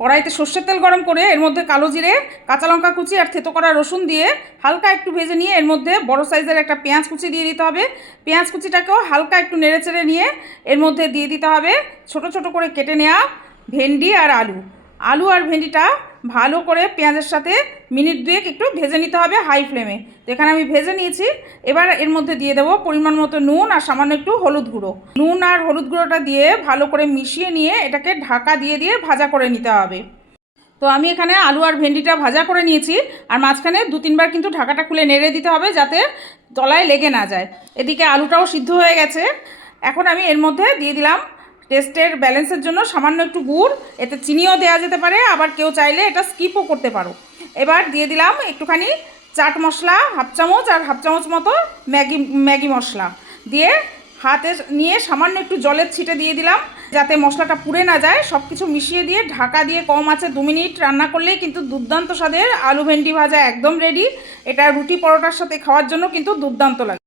কড়াইতে সর্ষের তেল গরম করে এর মধ্যে কালো জিরে, কাঁচা লঙ্কা কুচি আর থেতো করা রসুন দিয়ে হালকা একটু ভেজে নিয়ে এর মধ্যে বড় সাইজের একটা পেঁয়াজ কুচি দিয়ে দিতে হবে। পেঁয়াজ কুচিটাকেও হালকা একটু নেড়েচেড়ে নিয়ে এর মধ্যে দিয়ে দিতে হবে ছোট ছোট করে কেটে নেওয়া ভেন্ডি আর আলু। আলু আর ভেন্ডিটা ভালো করে পেঁয়াজের সাথে মিনিট দুয়েক একটু ভেজে নিতে হবে হাই ফ্লেমে। তো এখানে আমি ভেজে নিয়েছি। এবার এর মধ্যে দিয়ে দেবো পরিমাণ মতো নুন আর সামান্য একটু হলুদ গুঁড়ো। নুন আর হলুদ গুঁড়োটা দিয়ে ভালো করে মিশিয়ে নিয়ে এটাকে ঢাকা দিয়ে দিয়ে ভাজা করে নিতে হবে। তো আমি এখানে আলু আর ভেন্ডিটা ভাজা করে নিয়েছি, আর মাঝখানে 2-3 বার কিন্তু ঢাকাটা খুলে নেড়ে দিতে হবে যাতে তলায় লেগে না যায়। এদিকে আলুটাও সিদ্ধ হয়ে গেছে। এখন আমি এর মধ্যে দিয়ে দিলাম টেস্টের ব্যালেন্সের জন্য সামান্য একটু গুড়। এতে চিনিও দেওয়া যেতে পারে, আবার কেউ চাইলে এটা স্কিপও করতে পারো। এবার দিয়ে দিলাম একটুখানি চাট মশলা 1/2 চামচ আর 1/2 চামচ মতো ম্যাগি মশলা দিয়ে হাতে নিয়ে সামান্য একটু জলের ছিটে দিয়ে দিলাম যাতে মশলাটা পুড়ে না যায়। সব কিছু মিশিয়ে দিয়ে ঢাকা দিয়ে কম আঁচে 2 মিনিট রান্না করলেই কিন্তু দুর্দান্ত স্বাদের আলু ভেন্ডি ভাজা একদম রেডি। এটা রুটি পরোটার সাথে খাওয়ার জন্য কিন্তু দুর্দান্ত লাগে।